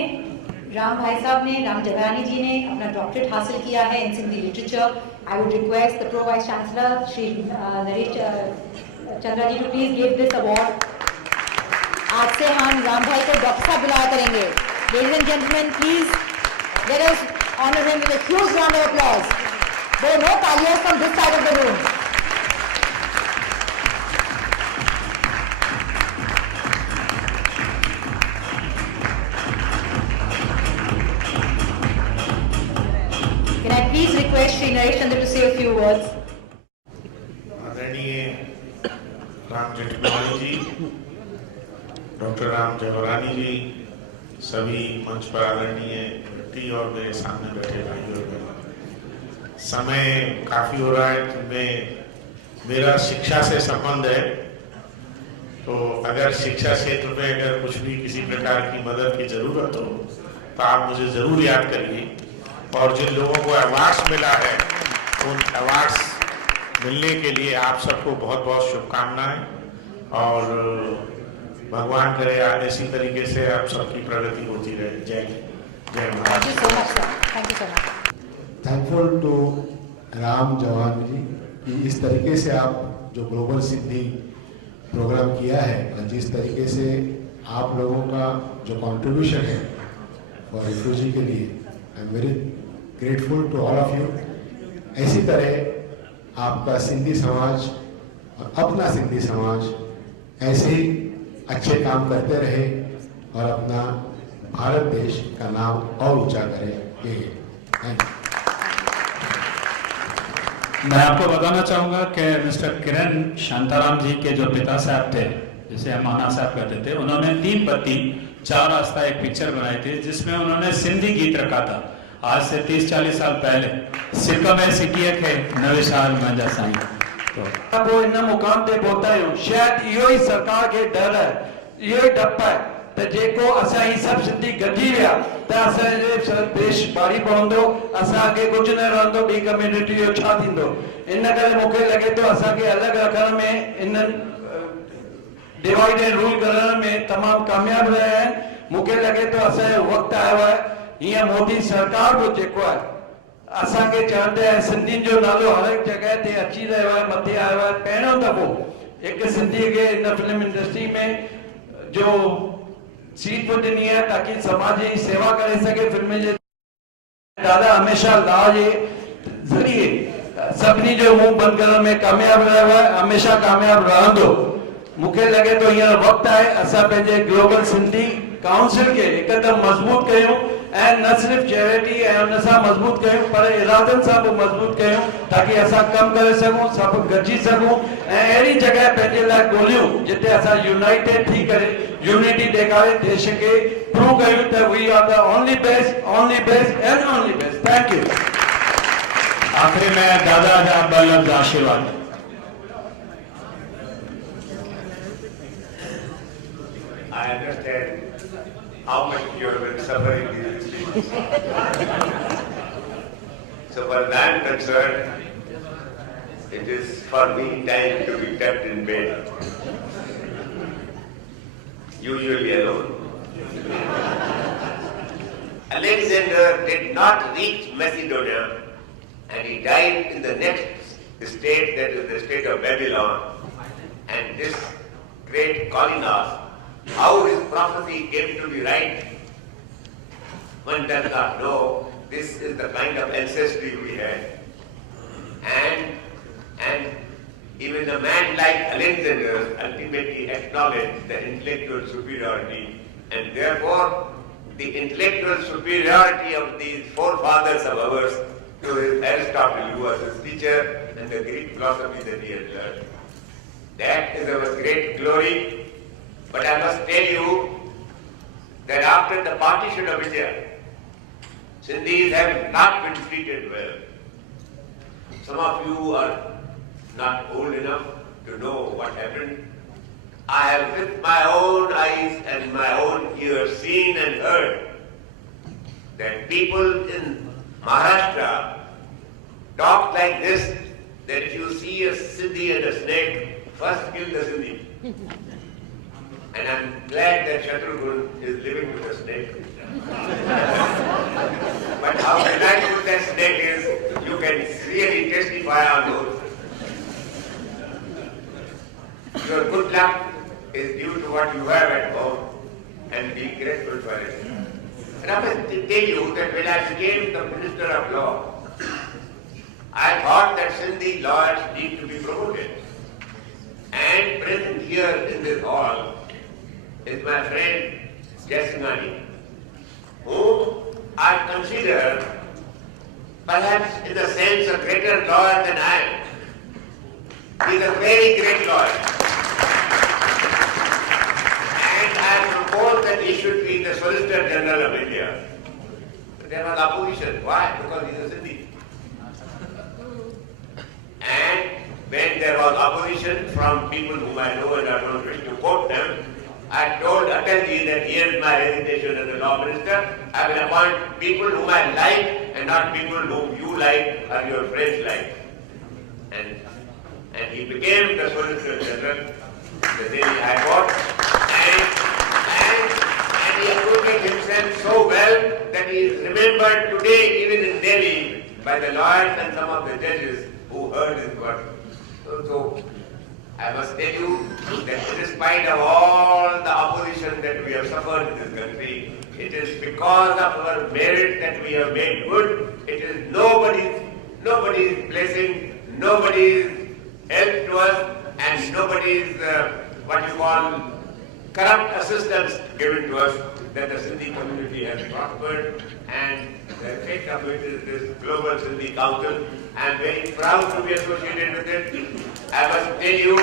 राम भाई साहब ने, राम जबरानी जी ने अपना doctorate हासिल किया है in Sindhi literature. I would request the pro vice chancellor Shri Naresh Chandra ji to please give this award. आज से हम राम भाई को डॉक्टर साहब बुलाया करेंगे। Ladies and gentleman, please let us honour him with a huge round of applause. There are no तालियां from this side of the room. Can I please request Shri Naresh Chandra to say a few words? आदरणीय राम जेठमलानी जी, doctor Ram जबरानी जी, सभी मंच पर आदरणीय व्यक्ति और मेरे सामने बैठे भाई और बहनों, समय काफ़ी हो रहा है तो मेरा शिक्षा से संबंध है, तो अगर शिक्षा क्षेत्र में अगर कुछ भी किसी प्रकार की मदद की ज़रूरत हो तो आप मुझे ज़रूर याद करिए। और जिन लोगों को अवार्ड्स मिला है उन अवार्ड्स मिलने के लिए आप सबको बहुत बहुत शुभकामनाएं और भगवान करे इसी तरीके से आप सबकी प्रगति होती रहे। जय जय Thank you so much, sir. Thank you so much. Thankful to Ram Jawan ji कि इस तरीके से आप जो ग्लोबल सिंधी प्रोग्राम किया है और जिस तरीके से आप लोगों का जो कंट्रीब्यूशन है फॉर रिफ्यूजी के लिए, I am very grateful to all of you. इसी तरह आपका सिंधी समाज और अपना सिंधी समाज ऐसे ही अच्छे काम करते रहे और अपना भारत देश का नाम और ऊंचा करे। यही थैंक यू। मैं आपको बताना चाहूँगा कि मिस्टर किरण शांताराम जी के जो पिता साहब थे, जिसे हम माना साहब कहते थे, उन्होंने 3 पत्ती 4 रास्ता एक पिक्चर बनाई थी जिसमें उन्होंने सिंधी गीत रखा था। आज से 30-40 साल पहले सिक में सिकिए खे नवे साल मंजा साईं। तो वो इन मुकाम ते पहुता आहियूं, शायद इहो ई सरकार खे डर है, इहो ई डप है त जेको असां ही सभु सिंधी गॾिजी विया त असांजे देश भारी पवंदो, असांखे कुझु न रहंदो, ॿी कम्युनिटी जो छा थींदो। इन करे मूंखे लॻे थो असांखे अलॻि रखण में, इन्हनि डिवाइड एंड रूल करण में तमामु कामयाब रहिया आहिनि। मूंखे लॻे थो असांजो वक़्तु आयो आहे, हीअं मोदी सरकार बि जेको आहे असांखे चवंदे आहे सिंधियुनि जो नालो हर हिकु जॻह ते अची रहियो आहे, मथे आयो आहे। पहिरियों दफ़ो हिकु सिंधीअ खे इन फिल्म इंडस्ट्री में जो सीट बि ॾिनी आहे ताकि समाज जी सेवा करे सघे। फिल्म जे दादा हमेशा लॉ जे ज़रिए सभिनी जो मुंहुं बंदि करण में कामयाब रहियो आहे, हमेशा कामयाब रहंदो। मूंखे लॻे थो हींअर वक़्तु आहे असां पंहिंजे ग्लोबल सिंधी काउंसिल खे हिकदमि मज़बूत कयूं ऐं न सिर्फ़ चैरिटी ऐं उन सां मज़बूत कयूं पर इरादनि सां बि मज़बूत कयूं ताकि असां कमु करे सघूं, सभु गॾिजी सघूं ऐं अहिड़ी जॻह पंहिंजे लाइ ॻोल्हियूं जिते असां यूनाइटेड थी करे यूनिटी ॾेखारे देश खे प्रूव कयूं त we are the only best and only best. Thank you. आखिरी में दादा जा ॿ लफ़्ज़ आशीर्वाद। I understand how much you have been suffering these days. So far as I am concerned, it is for me time to be kept in bed, usually alone. Alexander did not reach Macedonia and he died in the next state, that is the state of Babylon. And this great Callinas, how his prophecy came to be right, one does not know. This is the kind of ancestry we had. And even a man like Alexander ultimately acknowledged the intellectual superiority, and therefore the intellectual superiority of these forefathers of ours to Aristotle, who was his teacher, and the Greek philosophy that he had learned. That is our great glory. But I must tell you that after the partition of India, Sindhis have not been treated well. Some of you are not old enough to know what happened. I have with my own eyes and my own ears seen and heard that people in Maharashtra talk like this, that if you see a Sindhi and a snake, first kill the Sindhi. And I'm glad that Shatrughan is living with a snake. But how delightful that snake is, you can really testify on those. Your good luck is due to what you have at home, and be grateful for it. And I must tell you that when I became the Minister of Law, I thought that Sindhi lawyers need to be promoted. And present here in this hall is my friend Jasmani, whom I consider perhaps in a sense a greater lawyer than I am. He is a very great lawyer. And I propose that he should be the Solicitor General of India. But there was opposition. Why? Because he is a Sindhi. when there was opposition from people whom I know and I don't wish to quote them, I told Atalji that here's my resignation as a law minister. I will appoint people whom I like and not people whom you like or your friends like. And he became the Solicitor General, the Delhi High Court, and he acquitted himself so well that he is remembered today even in Delhi by the lawyers and some of the judges who heard his work. So I must tell you that in spite of all the opposition that we have suffered in this country, it is because of our merit that we have made good. It is nobody's blessing, nobody's help to us, and nobody's what you call corrupt assistance given to us that the Sindhi community has prospered, and the effect of it is this Global Sindhi Council. I am very proud to be associated with it. I must tell you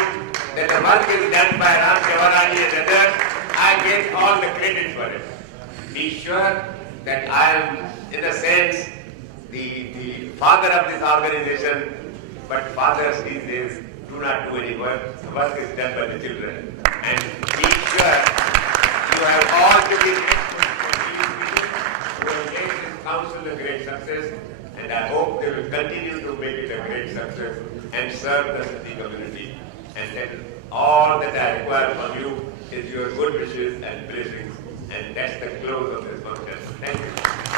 that the work is done by Ram Jawarani and others. I get all the credit for it. Be sure that I am, in a sense, the father of this organization, but fathers these days do not do any work. The work is done by the children. And be sure you have all to be to make this council a great success, and I hope they will continue to make it a great success and serve the Sindhi community. And that is all that I require from you is your good wishes and blessings, and that's the close of this function. Thank you.